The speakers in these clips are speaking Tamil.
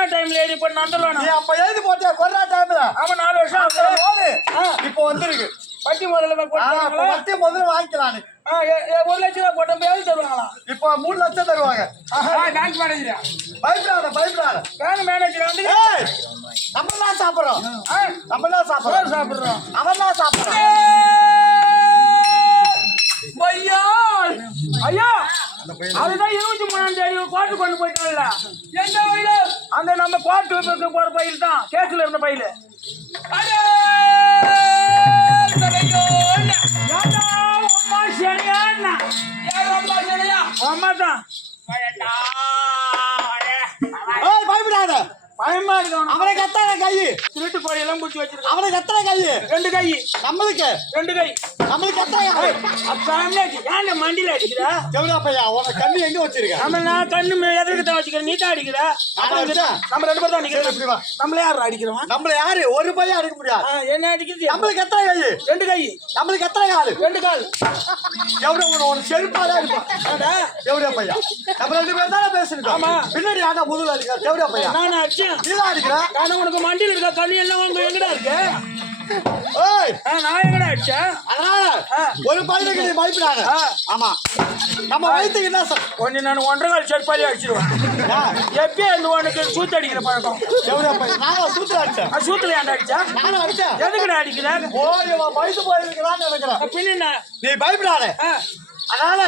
கொரோனா டைம்ல ஏறி போட்டு நந்தல் நீ அப்ப எழுதி போட்டியா, கொரோனா timeல? அவன் நாலு வருஷம். இப்ப வந்திருக்கு. வட்டி முதல்ல போய்? வட்டி முதல்ல வாங்கிக்கலாம் ஒரு லட்சம் ரூபாய் போட்டோம் எவ்வளவு தருவாங்களாம் இப்ப மூணு லட்சம் தருவாங்க. பேங்க் மேனேஜர் பயப்படாத பயப்படாத. பேங்க் மேனேஜர் வந்து? நம்ம தான் சாப்பிடுறோம். நம்ம தான் சாப்பிடுறோம். சாப்பிடுறோம். அவன் தான் சாப்பிடுறான் ஐயா ஐயா! அதுதான் இருபத்தி மூணாம் தேதி ஒரு கோர்ட்டு கொண்டு போயிட்டாங்கல்ல எந்த பயில அந்த நம்ம கோர்ட்டு போற பயில் தான் கேஸ்ல இருந்த பயில் அம்மா தான். பயமா இருக்கணும் அவனுக்கு. எத்தனை கை. திருட்டு கோழி எல்லாம் பிடிச்சி வச்சிருக்கான். அவனுக்கு எத்தனை கை. ரெண்டு கை. நம்மளுக்கு. ரெண்டு கை. நம்மளுக்கு எத்தனை கை. அப்ப ஏன் மண்டியில அடிக்கிறா? எவ்வளோ பையா உனக்கு கண்ணு எங்க வச்சிருக்க? நம்ம நான் கண்ணு எதற்கு தான் வச்சுக்கிறேன் நீ தான் அடிக்கிற? நம்ம ரெண்டு பேரும் தான் அடிக்கிறோம். நம்மள யார் அடிக்கிறோம் நம்மள யாரு? ஒரு பையன் அடிக்க முடியாது என்ன அடிக்கிறது? நம்மளுக்கு எத்தனை கை. ரெண்டு கை. நம்மளுக்கு எத்தனை காலு ரெண்டு கால். எவ்வளோ ஒரு ஒரு செருப்பாதான் இருப்பான் ஏடா, எவ்வளோ பையா நம்ம ரெண்டு பேரும் தானே ஆமா. பின்னாடி ஆட்டா முதல்ல அடிக்கிற? எவ்வளோ பையா நான் அடிச்சேன் தான் அடிக்கிற ஆனா உனக்கு மண்டியில இருக்க கண்ணி எல்லாம் உங்க எங்கடா இருக்கு? நான் எங்கடா அடிச்சேன் அதனால. ஒரு பையனுக்கு நீ பயப்படாத. ஆமா. நம்ம வயிற்றுக்கு என்ன சொல் கொஞ்சம் நான் ஒன்றரை கால் செருப்பாளி அடிச்சிருவேன். எப்பயே உனக்கு சூத்து அடிக்கிற பழக்கம். நான் சூத்திர அடிச்சேன். சூத்துல ஏன்டா அடிச்சா? நானும் அடிச்சேன். எதுக்குடா அடிக்கிற? ஓ இவன் வயசு போயிருக்கிறான்னு நினைக்கிறேன். பின்ன? நீ பயப்படாத. அதனால.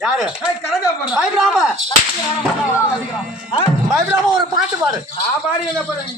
யாரு? பயப்படாம. பயப்படாம ஒரு பாட்டு பாடு. நான் பாடி என்ன போறேன்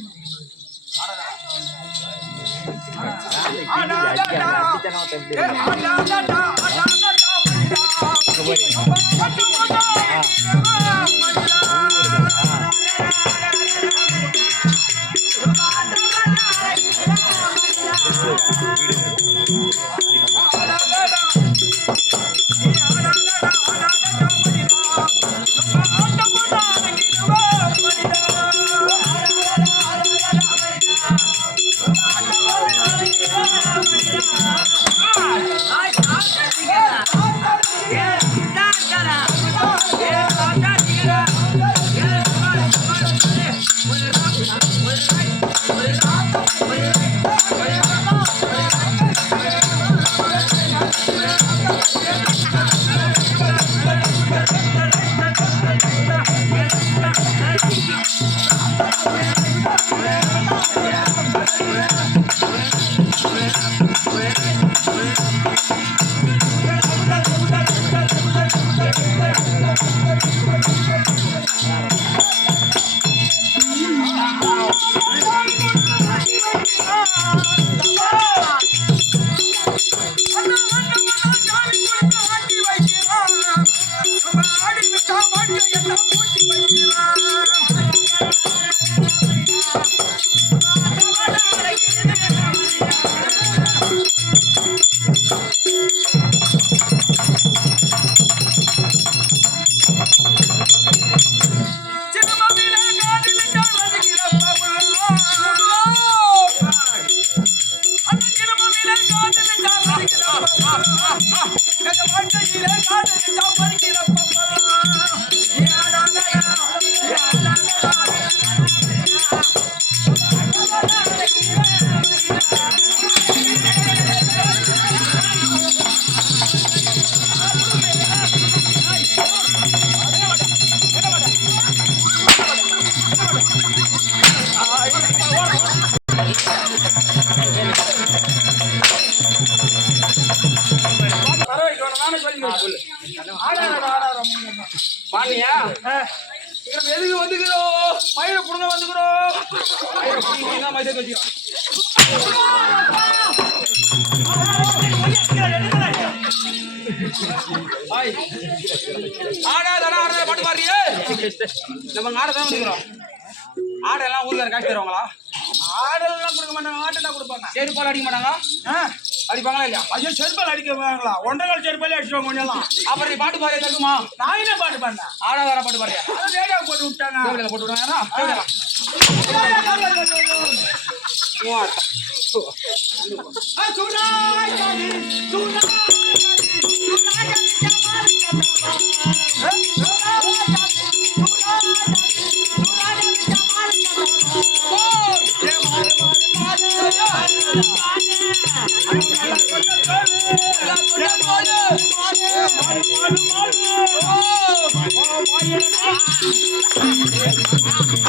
மண்டையில காதல் தான் வருகிறப்ப ஹாய் ஆடாதடா ஆடாத பாட்டு பாடுறியே நம்ம ஆட தான் வந்துக்கிறோம் ஆடெல்லாம் ஊர்ல காசு தருவாங்களா ஆடெல்லாம் கொடுக்க மாட்டாங்க ஆட்டை தான் கொடுப்பாங்க. செருப்பால் அடிக்க மாட்டாங்க அடிப்பாங்களா இல்லையா? ஐயோ செருப்பால் அடிக்க வாங்களா ஒன்றரை கால் செருப்பாலே அடிச்சுவாங்க கொஞ்சம் அப்புறம் நீ பாட்டு பாரு தருமா நான் என்ன பாட்டு பண்ணேன் ஆடாதார பாட்டு பாடுறியா? அதை ரேடியோ போட்டு விட்டாங்க. போட்டு விடுவாங்க Oh, my God.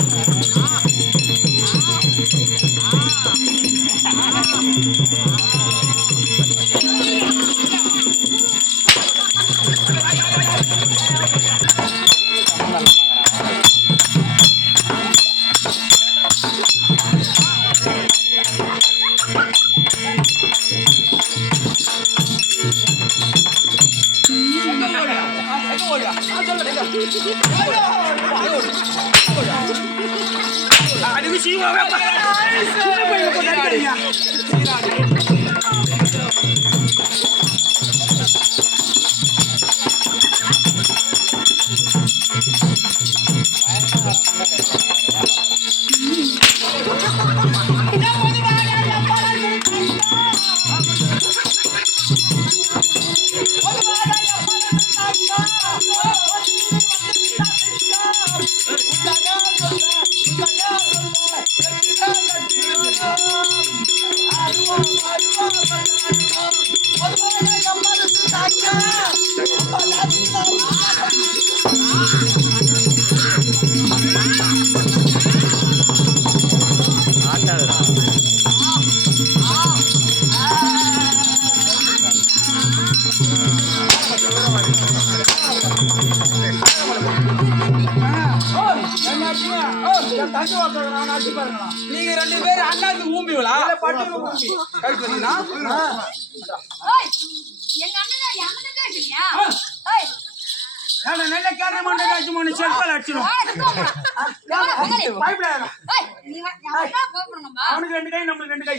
வா, என் அண்ணன் கூப்பிடணும்பா. அவனுக்கு ரெண்டு கை நம்மளுக்கு ரெண்டு கை.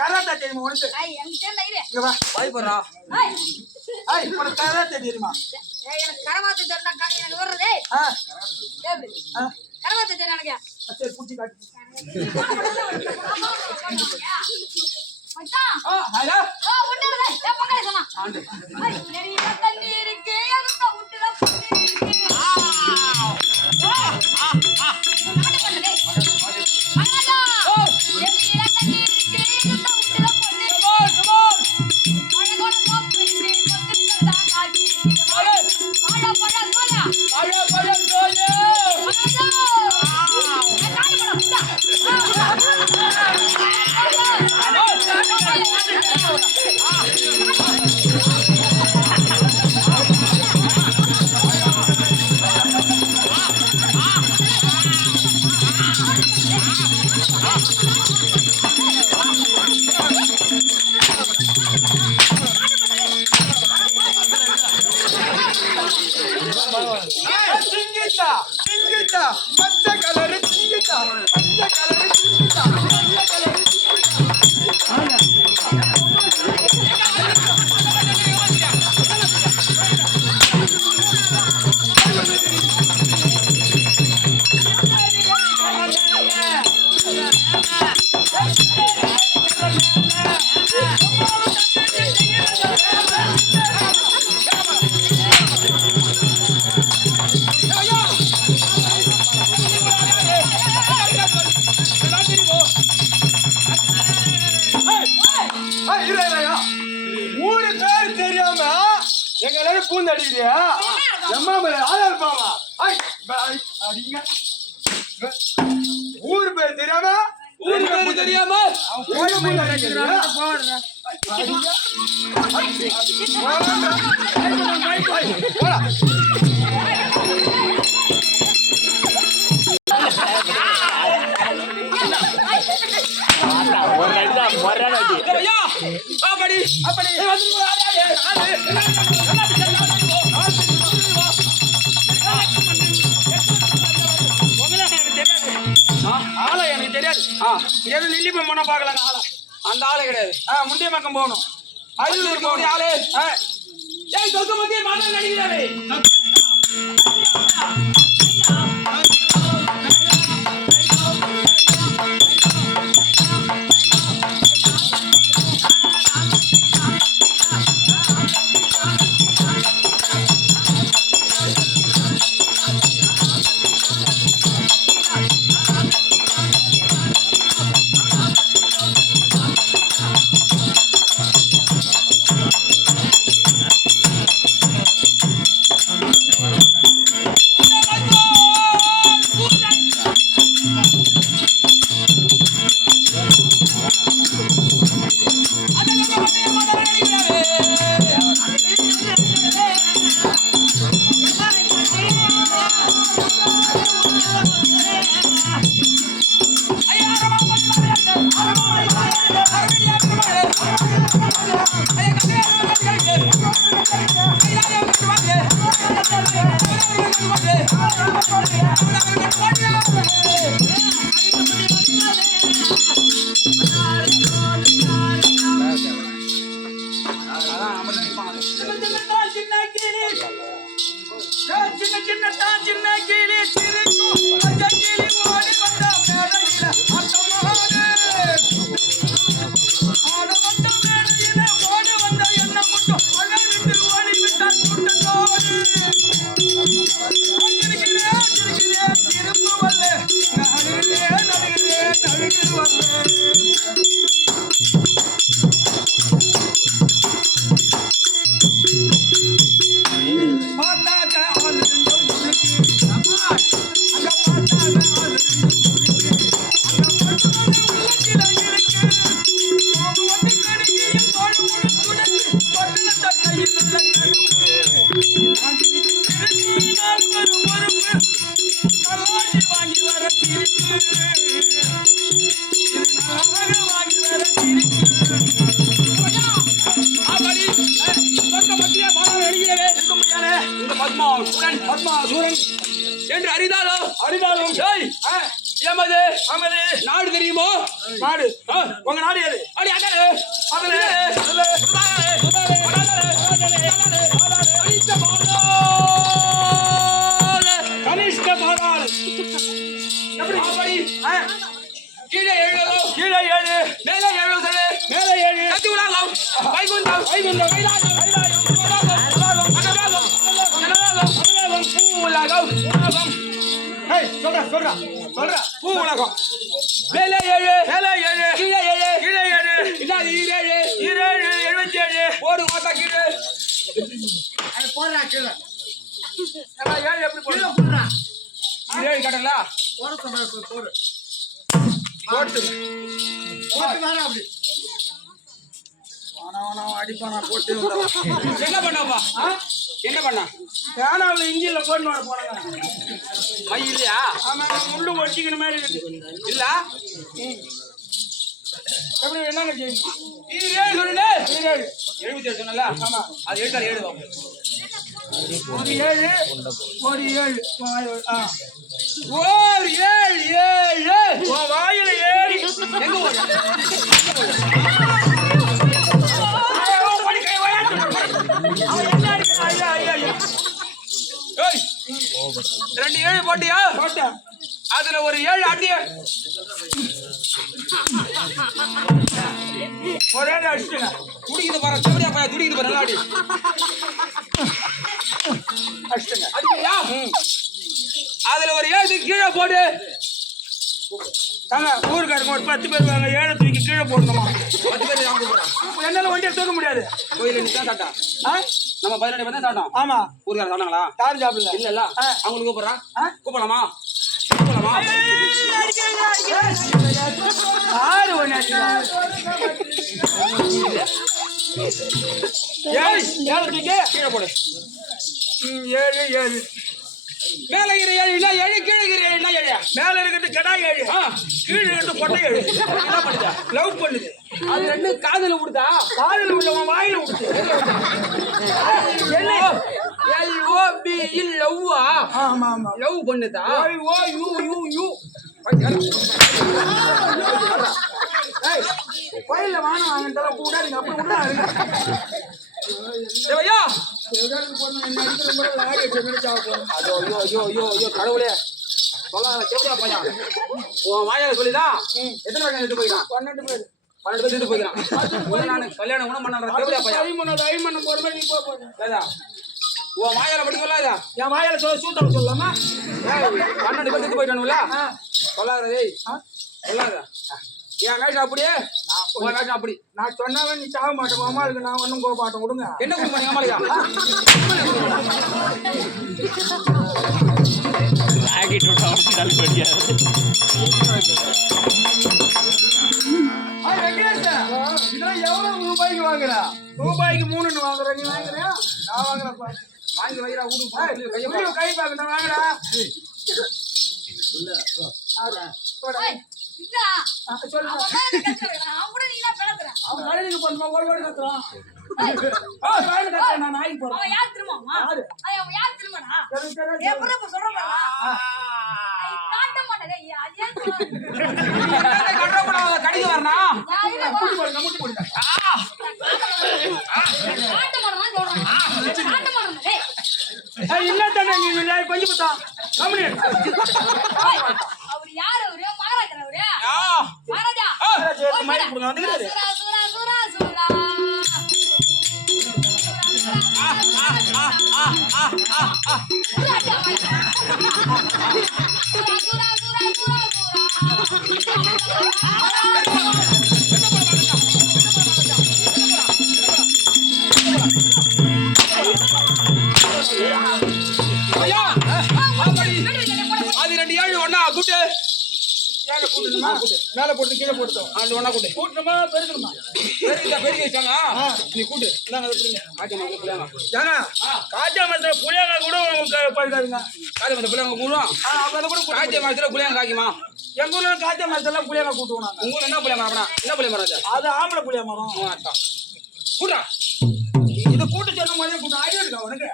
கராத்தா தெரியுமா உனக்கு பயப்படுறா கராத்தா தெரியுமா எனக்கு கரவாத்து தெரிந்தா கா- எனக்கு வர்றது. கரவாத்து தெரியும் எனக்கு. சரி பூச்சி காட்டு மச்சான், ஆ ஹலோ ஓ, ஒண்ணும் இல்ல. ஏய், பகலி சொன்னா. ஆண்டு ஓய், நெறியில ஊரு பேர் தெரியாம எங்க எல்லாரும் பூந்து அடிக்கிறியா எம்மா மேல ஆளா ஐய், அடிங்க. ஊர் பேர் தெரியாம ஊர் பேரு தெரியாம ஊர் பேர் தெரியாம போடுறா அப்படி அப்படி ஆளை எனக்கு தெரியாது எது நெல்லிப்பம் போனா பாக்கலாங்க ஆளை அந்த ஆளே கிடையாது ஆ, முண்டிய பக்கம் போகணும் அரியலூர் போகணும் ஆளு ஆ. ஏய் சொக்க மத்திய மாதம் நடிக்கிறாரே சூரன் என்று அறிந்தாலும் அடிதாலும் ஏய் ஏமது ஆமது நாடு தெரியுமோ நாடு சொல்றா. சொல்றா பூ உலகம். மேலே ஏழு. மேலே ஏழு. கீழே ஏழு. கீழே ஏழு. இல்லாது ஈரேழு ஈரேழு எழுபத்தி ஏழு போடு மாத்தா கீழே. அது போடுறா கீழே. ஏழு எப்படி கீழே போடுறோம் போடுறா. ஈரேழு கடலா? போட சொல்றா போடு போடு. போட்டு. போட்டு வேற அப்படி. அடிப்பானா போட்டு. என்ன பண்ணப்பா? ஆ? என்ன பண்ண? பேனாவில் இஞ்சில போட்டு வர போனாங்க மை இல்லையா? ஆமா முள்ளு ஒட்டிக்கிற மாதிரி இல்ல? எப்படி என்னங்க செய்யணும்? ஈரேழு சொல்லுங்க ஈரேழு எழுபத்தி ஏழு சொன்னல? ஆமா. அது ஏழு வாங்க. ஒரு ஏழு ஒரு ஏழு வாய் ரெண்டு ஏழு போட்டியா? போட்டேன். அதுல ஒரு ஏழு அடிய. ஒரே அடி அடிச்சுட்டேங்க. துடிக்குது பாரு செவடியா பையா துடிக்குது பாரு நல்லா அடி. அடிச்சுட்டேங்க. அடிக்கிறியா? அதுல ஒரு ஏழு கீழே போடு. தாங்க ஊருக்காரங்க ஒரு பத்து பேர் வாங்க ஏழை தூக்கி கீழே போடணுமா? பத்து பேர் என்னால வண்டியை தூக்க முடியாது. கோயில நீ தான் சாட்டா ஆ? நம்ம பதினெட்டு பேர் தான் சாட்டோம் ஆமா. ஊருக்கார சாட்டாங்களா யாரும் சாப்பிடல. இல்ல இல்ல. அவங்களுக்கு கூப்பிடுறா? கூப்பிடலாமா? போலாமா ஆறு ஒண்ணு. ஏழு ஏழு தூக்கி கீழே போடு. ஏழு ஏழு. மேல இருக்கிற ஏழு இல்ல ஏழு கீழே இருக்கிற ஏழு என்ன ஏழு மேல இருக்கிறது கடா ஏழு. கீழே இருக்கிறது கொட்டை ஏழு. என்ன பண்ணுதா? லவ் பண்ணுது. அது ரெண்டு காதுல விடுதா காதில் உள்ளவன் வாயில விடுது எல் ஓ பி இல் லவ்வா? ஆமா ஆமா. லவ் பண்ணுதா? ஓ யூ யூ யூ. கோயில்ல வானம் வாங்கிட்டால கூட நீங்க அப்படி விடாதீங்க. தேவையா கடவுளே. சொல்லாத தேவையா பையன்? உன் வாயால சொல்லிதான் எத்தனை பேர் எடுத்து போயிட்டான் பன்னெண்டு பேர். பன்னெண்டு பேர் முதல்ல நான் கல்யாணம் கூட பண்ண உன் வாயால படி சொல்லாதா? என் வாயில சொல்ல சூத்தம் சொல்லலாமா ஏய், பன்னெண்டு பேர் எடுத்து போயிட்டானுல சொல்லாத டேய் சொல்லாத என் வேஷம் அப்படியே? உன் வேஷம் அப்படி. நான் சொன்னாலும் நீ சாக மாட்டேன் அம்மாளுக்கு நான் ஒன்றும் போக மாட்டேன் விடுங்க. என்ன தள்ளி படிக்காது இதெல்லாம் எவ்வளவு ரூபாய்க்கு வாங்குற? ரூபாய்க்கு மூணுன்னு வாங்குற நீ வாங்குறியா? நான் வாங்குறப்பா வாங்கி வைரா வீடு கை பாக்கு நான் வாங்குறா. சொல்லு அவன் மேல என்ன கத்திர வைக்கிறான்? அவன் கூட கடைக்கு போனோமா ஓடி ஓடி கத்துறான். நான் நாய்க்கு போறேன். யார் திரும்பமா? யாரு? திரும்பனா? இப்ப காட்ட மாட்டேன். கடிக்க இல்ல, தானே நீ கொஞ்சம் பார்த்தா. அவரு யாரு அவரு? மகாராஜா அவரு? மகாராஜா. சரி, மைக் மேல போட்டு கீழே போட்டு அது கூட்டு கூட்டணுமா பெருக்கணுமா நீ கூட்டு. காய்ச்சா மரத்துல புளியாங்க கூட உங்களுக்கு பழுக்காதுங்க காய்ச்சல் மருந்து புள்ளைங்க கூடும். காய்ச்சல் மரத்துல புள்ளைங்க காய்க்குமா? எங்க ஊர்ல காய்ச்சா மரத்தெல்லாம் புளியாங்க கூட்டுவோம் உங்க ஊர்ல என்ன புளிய மரம் என்ன புளிய மரம் அது? ஆம்பளை புளியா மரம். கூட்டா இது கூட்டு சொன்ன மாதிரியே கூட்டம் ஐடியா இருக்கா உனக்கு?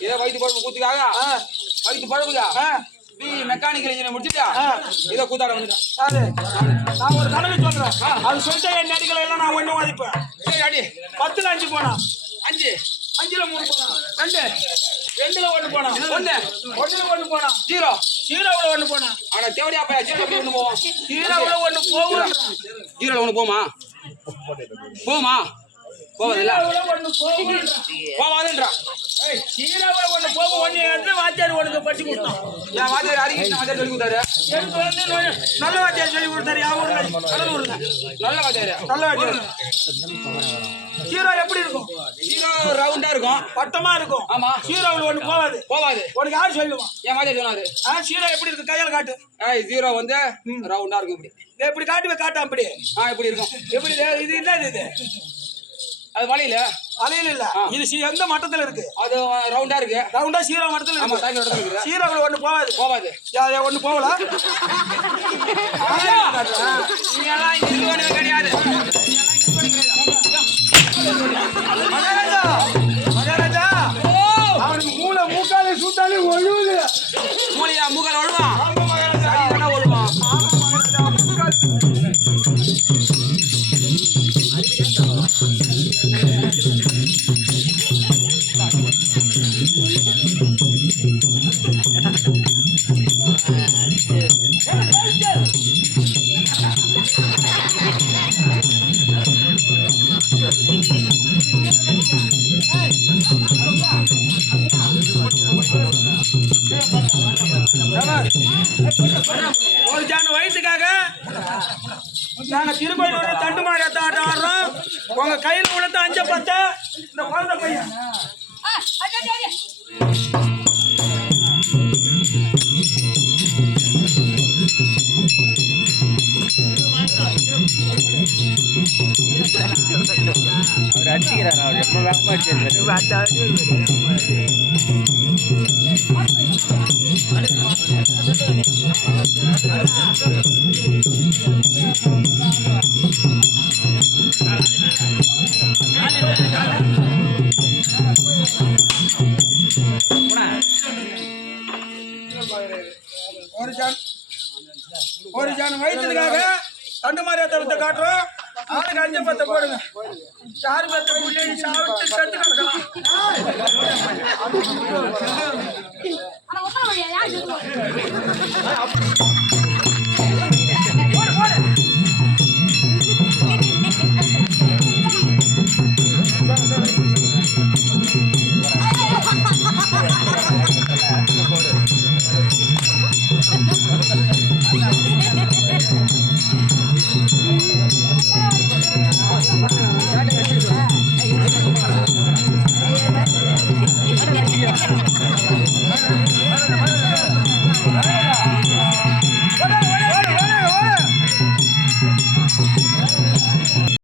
இதே வயிற்று பழப்பு கூத்துக்காக? வயிற்று பழப்புக்கா பி மெக்கானிக்கல் இன்ஜினியர் முடிச்சுட்டா? இதை கூத்தாட வந்துட்டான்? நான் ஒரு கணக்கு சொல்றேன். அது சொல்லிட்டு என் நடிகளை எல்லாம் நான் சரி அடி. பத்துல அஞ்சு போனா. அஞ்சு. அஞ்சுல மூணு போனா ரெண்டு. ரெண்டுல ஒண்ணு போனா ஒண்ணு. ஒண்ணுல ஒண்ணு போனா ஜீரோ. ஜீரோவுல ஒண்ணு போனா. ஆனா தேவடியா பையா ஜீரோ ஒண்ணு போவோம் ஜீரோவுல ஒண்ணு போகும் ஜீரோல ஒண்ணு போமா? போமா? போவதில்ல போவாதுன்றா ஜீரோவுல ஒண்ணு போகும் ஒண்ணு வாத்தியார் ஒண்ணுக்கு படிச்சு கொடுத்தான். என் வாத்தியார் அரிகிருஷ்ணன் வாத்தியார் சொல்லி கொடுத்தாரு? எனக்கு வந்து நல்ல வாத்தியார் சொல்லி கொடுத்தாரு யா ஊர்ல? கடலூர்ல. நல்ல வாத்தியார். நல்ல வாத்தியார். ஜீரோ எப்படி இருக்கும்? ஜீரோ ரவுண்டா இருக்கும். வட்டமா இருக்கும். ஆமா. ஜீரோவுல ஒண்ணு போகாது. போவாது உனக்கு யார் சொல்லுவான் என் வாத்தியார் சொன்னாரு. ஆ ஜீரோ எப்படி இருக்கு? கையால காட்டு. ஏய் ஜீரோ வந்து ரவுண்டா இருக்கும் இப்படி. இப்படி காட்டுவே? காட்டா அப்படி. ஆ இப்படி இருக்கும். எப்படி இது? என்ன இது? அது வழியில அலையில இல்ல. இது சி- எந்த மட்டத்துல இருக்கு? அது ரவுண்டா இருக்கு. ரவுண்டா சீரோ மட்டத்துல இருக்கு. சீரோவுல ஒண்ணு போகாது. போவாது யா, ஒண்ணு போகல. நீங்க எல்லாம் கிடையாது. ¡Vale! திருப்பதியோட தண்டு மாடி ஆட்டம் ஆடுறோம். உங்க கையில உள்ளத அஞ்ச பத்த. இந்த குழந்தை பையன். அவர் அடிச்சுக்கிறார் அவர் எப்போ வேகமாக அடிச்சிருக்காரு? வயிற்றுக்காக தண்டு மாடி காட்டுறோம். ஆளுக்கு அஞ்சு பத்த போடுங்க. யாரு பத்த புள்ளி சாப்பிட்டு செத்து கிடக்கலாம்